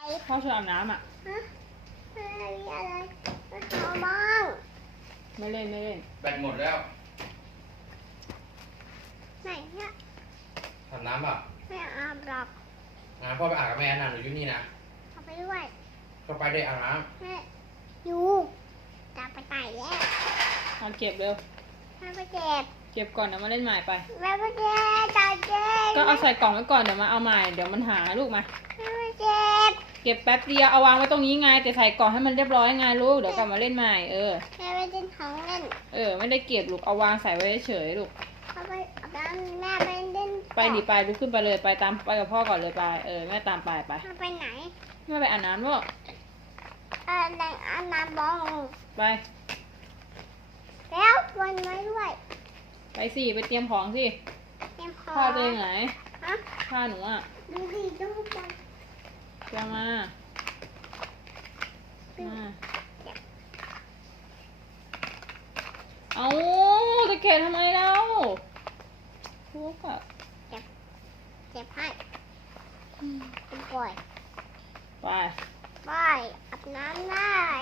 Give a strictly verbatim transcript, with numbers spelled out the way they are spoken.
พ่อชวนอาบน้ำอ่ะฮะอะไรอะไรไม่เอาบ้างไม่เล่นไม่เล่นแบตหมดแล้วไหนเนี่ยทำน้ำเปล่ะไม่อาบหรอกงานพ่อไปอาบกับแม่นะหนูอยู่นี่นะเอาไปด้วยก็ไปได้อาบน้แม่ยูจะไปไหนแล้วเอาเก็บเร็วแม่ไปเจ็บเก็บก่อนเดี๋ยวมาเล่นใหม่ไปแม่ไปเจ็บตาเจ็บก็เอาใส่กล่องไว้ก่อนเดี๋ยวมาเอาใหม่เดี๋ยวมันหายลูกมาแม่ไปเจ็บเก็บแป๊บเดียวเอาวางไว้ตรงนี้ไงแต่ใส่กล่องให้มันเรียบร้อยไงลูกเดี๋ยวกลับมาเล่นใหม่เออแม่ไปเล่นของเล่นเออไม่ได้เก็บลูกเอาวางใส่ไว้เฉยๆลูกเอาไปเอาไปแม่ไปเล่นไปดิไปลุกขึ้นไปเลยไปตามไปกับพ่อก่อนเลยไปเออแม่ตามไปไปเอาไปไหนแม่ไปอาบน้ำลูกเออแดงอานาบองไปแล้ววันไว้ด้วยไปสิไปเตรียมของสิเตรียมของผ้าตัวเองไหนฮะผ้าหนูอ่ะดูดิดูจังจะมามาเอาตะเกียบทำไมแล้วทุกอ่ะเจ็บให้ปล่อยไปไปอาบน้ำได้